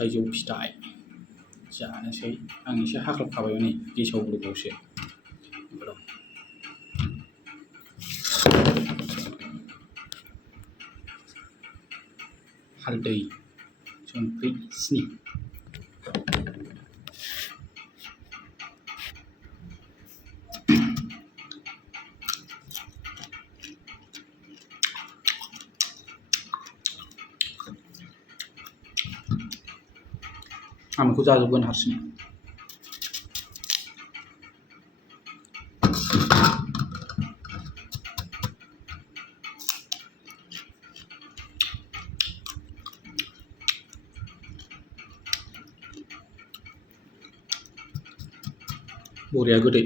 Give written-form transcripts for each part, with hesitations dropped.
थाइजौ फिथाइ जानोसै आं एसे हाख्लाबखाबाय नै गेसाव ग्रुबावसो हालदै संख्रि सिनि आं बेखौ जाजोबगोन हारसिं बरिया गोदै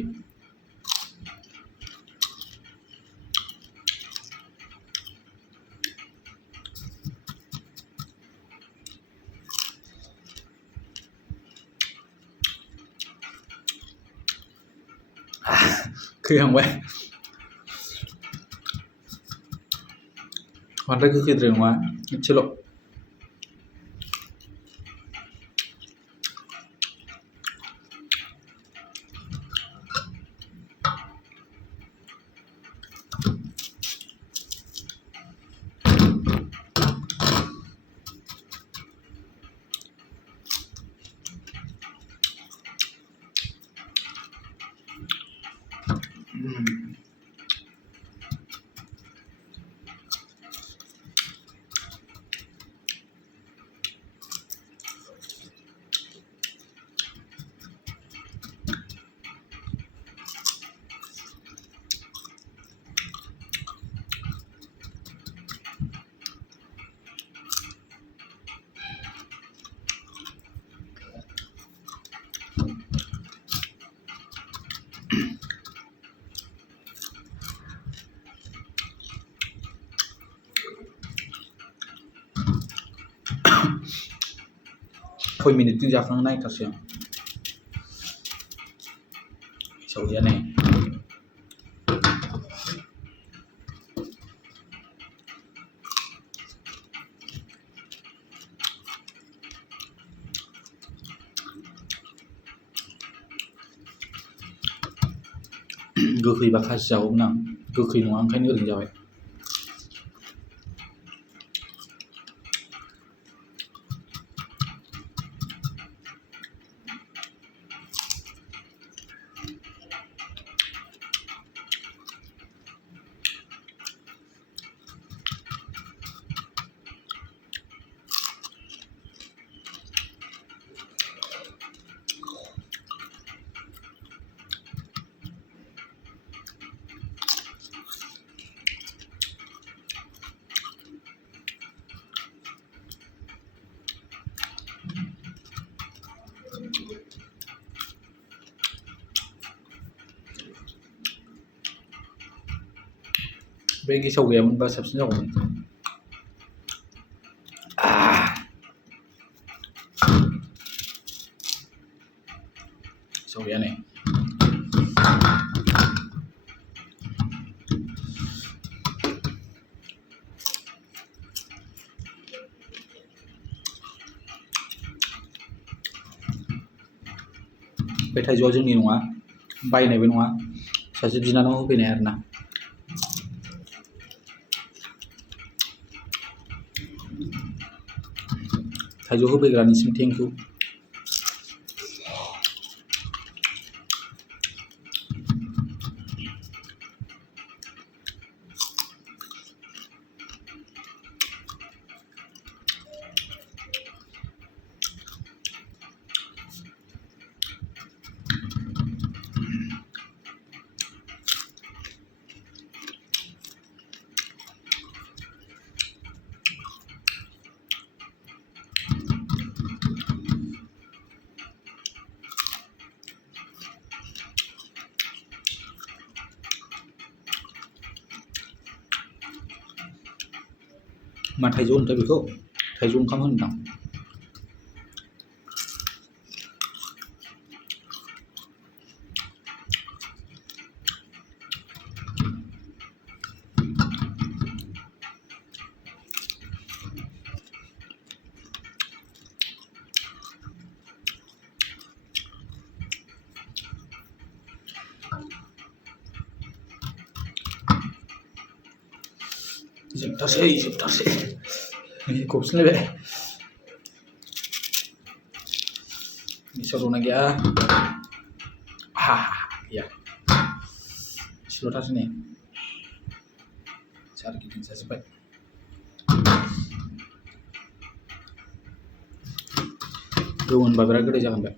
खैहांबाय बांद्राय गोखैद्राय नङा एसेल' खय मिनिटजों जाखांनो नायथारसै आं सौहैया नै गोखैबा खाजि जागौमोन आं गोखै नङा ओंखायनो ओरैनो जाबाय बे गेसाव गैयामोनबा साबसिन जागौमोन सौहैया नै बे थाइजौआ जोंनि नङा बायनायबो नङा सासे बिनानाव होफैनाय आरोना थाइजौ होफैग्रानिसिम थेंक इउ मा थाइजौ होनोथाय बेखौ थाइजौ ओंखाम होनदां जोबथारसै गफिनलायबाय मिसाव दंना गैया गैया एसेल'थारसै नै सोरगिदिं जाजोब्बाय गोमोनबा बिराद गोदै जागोन बे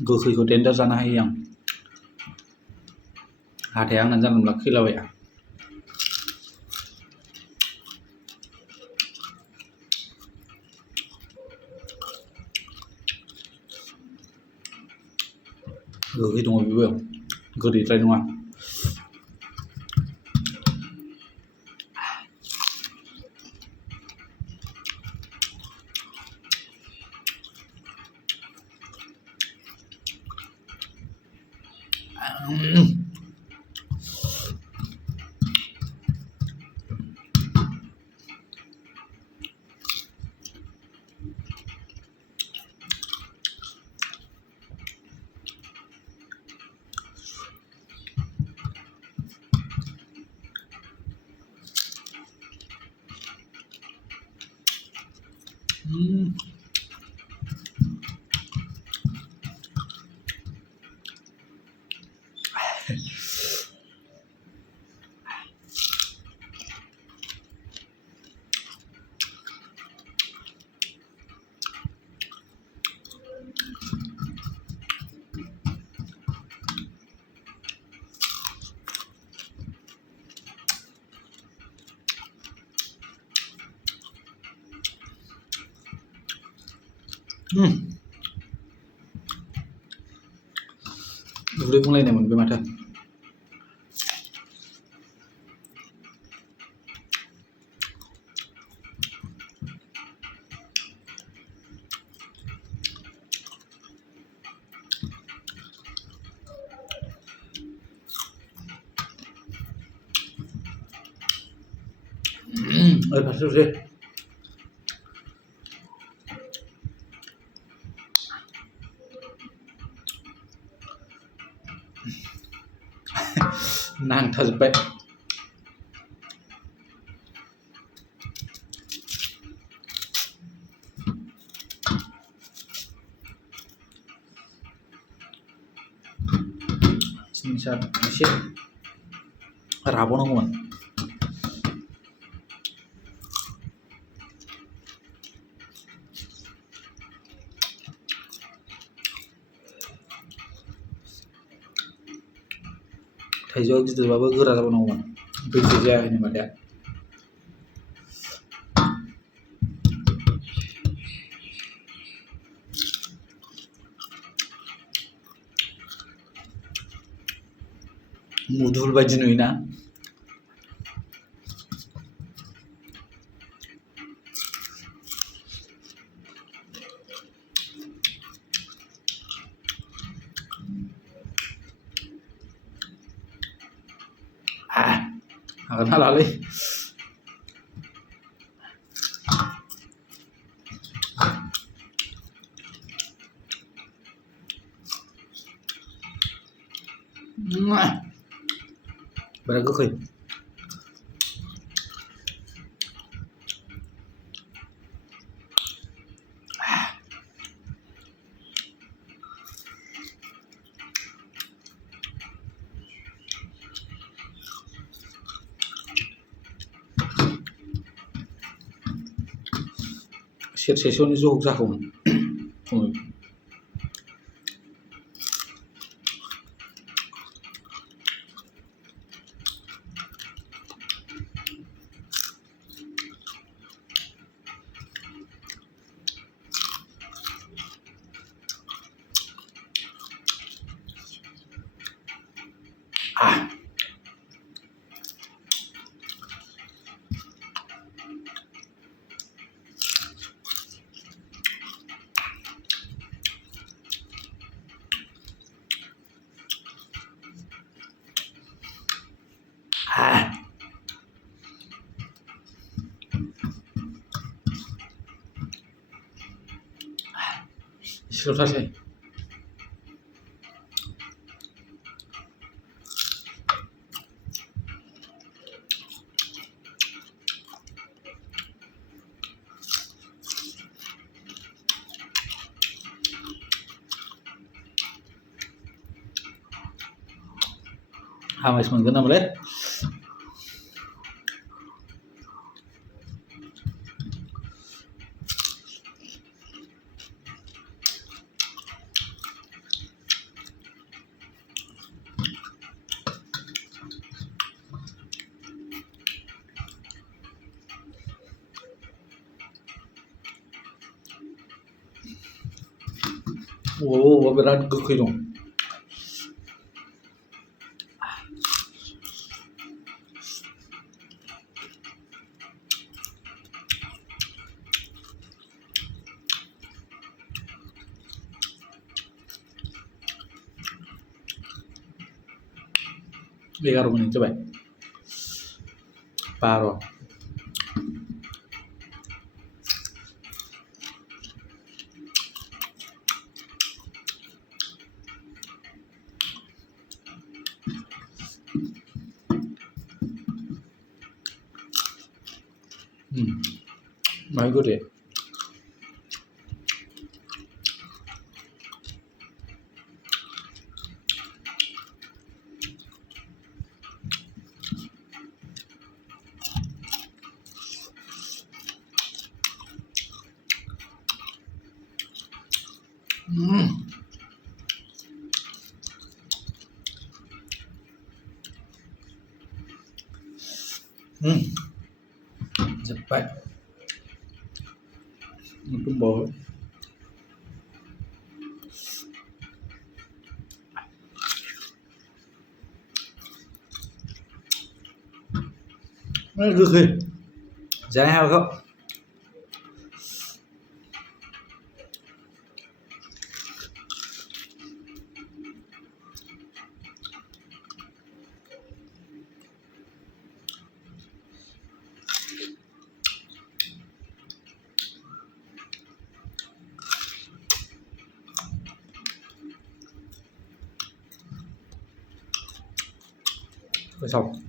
गोखैखौ देन्जार जानो हायो आं हाथाया आंना जानला मोनला खैलाबाया गोखै दङ बेबो गोदैद्राय नङा उदै बुंलायनाय मोनबाय माथो ओरै फारसे दसे नांथाजोब्बाय जिनिसा एसे राबावनांगौमोन थाइजौआ गिदिरबाबो गोरा जाबावनांगौमोन बैसो जायाखैनो माथो मुदुफुल बायदि नुयोना हागोन हालालै बिराद गोखै सेरसेसोनि जहग जागौमोन slow Hamas mungkin boleh. Oh, berat cực kỳ luôn. Ligar menit coba. Paro. Very good ya. Cepat. Tumbol. Cực kỳ. Giá heo không? Rồi xong.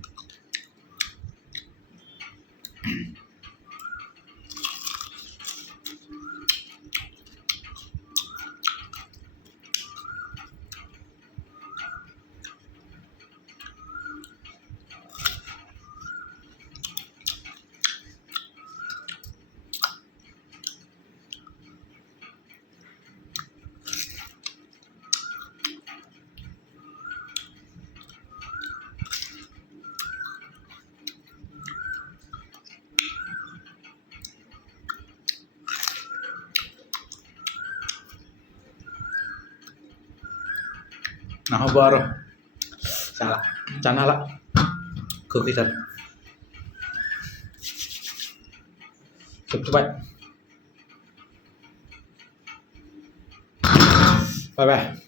Nah, baru salah, chana lah, cực kỳ thật. Subscribe. Bye bye.